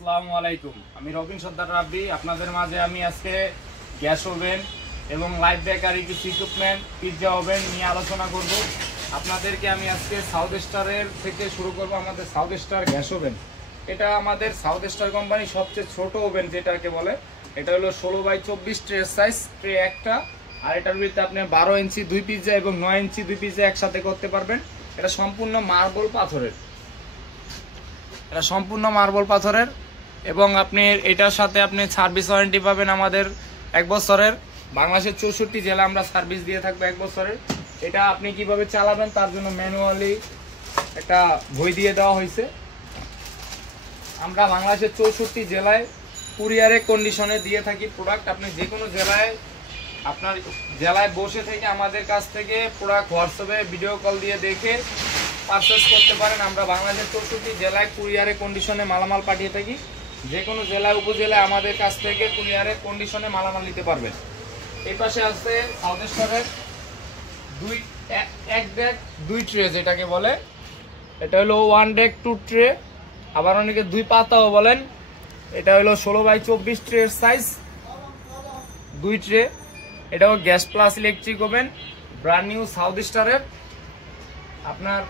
আসসালামু আলাইকুম। আমি রবিন সর্দার রাব্বি। আপনাদের মাঝে আমি আজকে গ্যাস ওভেন এবং লাইভ বেকারি কিছু ইকুইপমেন্ট, পিৎজা ওভেন নিয়ে আলোচনা করব। আপনাদেরকে আমি আজকে সাউথ স্টারের থেকে শুরু করব। আমাদের সাউথ স্টার গ্যাস ওভেন, এটা আমাদের সাউথ স্টার কোম্পানির সবচেয়ে ছোট ওভেন যেটাকে বলে। এটা হলো 16x24 ট্রে সাইজ, ট্রে একটা। আর এটার ভিতরে আপনি 12 ইঞ্চি 2 পিৎজা এবং 9 ইঞ্চি 2 পিৎজা একসাথে করতে পারবেন। এটা সম্পূর্ণ মার্বেল পাথরের, এবং আপনি এটার সাথে আপনি সার্ভিস ওয়ারেন্টি পাবেন আমাদের 1 বছরের। বাংলাদেশের 64 জেলা আমরা সার্ভিস দিয়ে থাকবো 1 বছরের। এটা আপনি কিভাবে চালাবেন তার জন্য ম্যানুয়ালি একটা বই দিয়ে দেওয়া হয়েছে। আমরা বাংলাদেশের 64 জেলায় কুরিয়ারে কন্ডিশনে দিয়ে থাকি প্রোডাক্ট। আপনি যে কোনো জেলায় আপনার জেলায় বসে থেকে আমাদের কাছ থেকে প্রোডাক্ট হোয়াটসঅ্যাপে ভিডিও কল দিয়ে দেখে পারচেস করতে পারেন। আমরা বাংলাদেশের 64 জেলায় কুরিয়ারে কন্ডিশনে মালামাল পাঠিয়ে থাকি। যে কোনো জেলায় উপজেলায় আমাদের কাছ থেকে কুরিয়ারে কন্ডিশনে মালামাল নিতে পারবেন। এই পাশে আছে সাউথ স্টারের এক ডেক 2 ট্রে যেটাকে বলে। এটা হলো 1 ডেক 2 ট্রে, আবার অনেকে 2 পাতাও বলেন। এটা হলো 16x24 ট্রের সাইজ, 2 ট্রে। এটাও gas plus electric oven, brand new south স্টারের। আপনার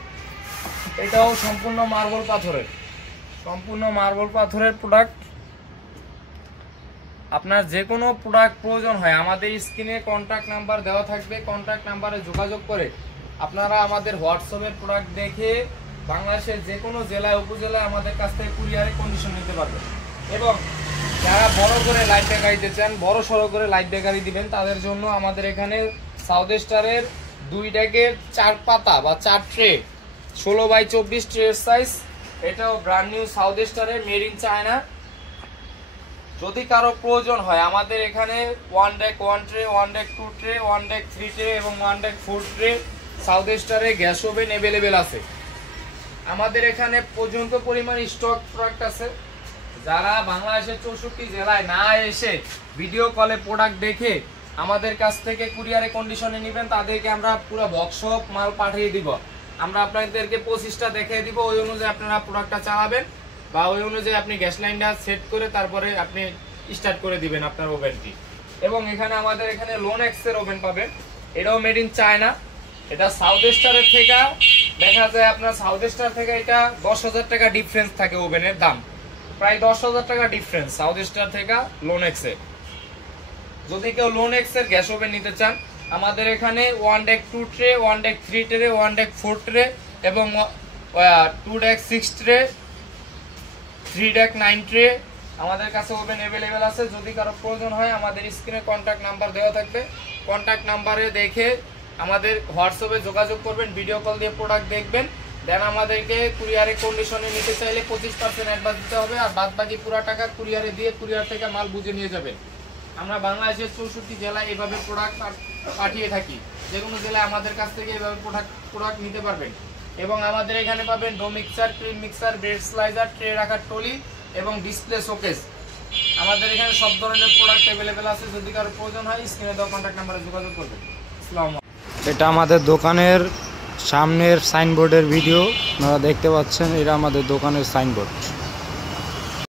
এটাও সম্পূর্ণ মার্বেল পাথরের প্রোডাক্ট। আপনার যে কোনো প্রোডাক্ট প্রয়োজন হয় আমাদের স্ক্রিনে কন্ট্যাক্ট নাম্বার দেওয়া থাকবে। কন্ট্যাক্ট নাম্বারে যোগাযোগ করে আপনারা আমাদের হোয়াটসঅ্যাপের প্রোডাক্ট দেখে বাংলাদেশের যে কোনো জেলায় উপজেলায় আমাদের কাছ থেকে কুরিয়ারে কন্ডিশন নিতে পারবেন। এবং যারা বড় করে লাইভ বেকারি দিতে চান, বড় সড়ো করে লাইভ বেকারি দিবেন, তাদের জন্য আমাদের এখানে সাউথ স্টারের 2 ডেকের 4 পাতা বা 4 ট্রে 16x24 ট্রের সাইজ। এটাও ব্র্যান্ড নিউ সাউথ স্টারের, মেড ইন চায়না। যদি কারো প্রয়োজন হয় আমাদের এখানে 1 deck 1 tray, 1 deck 2 tray, 1 deck 3 tray এবং 1 ডেক 4 ট্রে সাউথ স্টারের গ্যাস ওভেন অ্যাভেলেবেল আছে। আমাদের এখানে পর্যন্ত পরিমাণ স্টক প্রোডাক্ট আছে। যারা বাংলাদেশের 64 জেলায় না এসে ভিডিও কলে প্রোডাক্ট দেখে আমাদের কাছ থেকে কুরিয়ারে কন্ডিশনে নেবেন, তাদেরকে আমরা পুরো বক্স মাল পাঠিয়ে দিব। আমরা আপনাদেরকে 25টা দেখিয়ে দিব। ওই অনুযায়ী আপনারা প্রোডাক্টটা চালাবেন বা ওই অনুযায়ী আপনি গ্যাস লাইনটা সেট করে তারপরে আপনি স্টার্ট করে দিবেন আপনার ওভেনটি। এবং এখানে আমাদের এখানে লোনেক্সের ওভেন পাবেন। এটাও মেড ইন চায়না। এটা সাউথ স্টারের থেকে দেখা যায় আপনার সাউথ স্টার থেকে এটা 10,000 টাকা ডিফারেন্স থাকে ওভেনের দাম, প্রায় 10,000 টাকা ডিফারেন্স সাউথ স্টার থেকে লোনেক্সে। যদি কেউ লোনেক্সের গ্যাস ওভেন নিতে চান আমাদের এখানে 1 deck 2 tray, 1 deck 3 tray, 1 deck 4 tray এবং 2 ডেক 6 ট্রে, 3 ডেক 9 ট্রে আমাদের কাছে ওভেন অ্যাভেলেবেল আছে। যদি কারো প্রয়োজন হয় আমাদের স্ক্রিনে কন্ট্যাক্ট নাম্বার দেওয়া থাকবে। কন্ট্যাক্ট নাম্বারে দেখে আমাদের হোয়াটসঅ্যাপে যোগাযোগ করবেন, ভিডিও কল দিয়ে প্রোডাক্ট দেখবেন। দেন আমাদেরকে কুরিয়ারে কন্ডিশনে নিতে চাইলে 25% অ্যাডভান্স দিতে হবে, আর বাদ বাকি পুরো টাকা কুরিয়ারে দিয়ে কুরিয়ার থেকে মাল বুঝে নিয়ে যাবেন। আমরা বাংলাদেশের 64 জেলায় এভাবে প্রোডাক্ট পাঠিয়ে থাকি। যে কোনো জেলায় আমাদের কাছ থেকে এভাবে প্রোডাক্ট নিতে পারবেন। এবং আমাদের এখানে পাবেন do mixer, cream mixer, bread slicer, tray রাখার টলি এবং ডিসপ্লে শোকেস। আমাদের এখানে সব ধরনের প্রোডাক্ট অ্যাভেলেবেল আছে। যদি কারো প্রয়োজন হয় স্ক্রিনে দেওয়া কন্ট্যাক্ট নাম্বারে যোগাযোগ করবেন। আসসালামু আলাইকুম। এটা আমাদের দোকানের সামনের সাইনবোর্ডের ভিডিও আপনারা দেখতে পাচ্ছেন। এটা আমাদের দোকানের সাইনবোর্ড।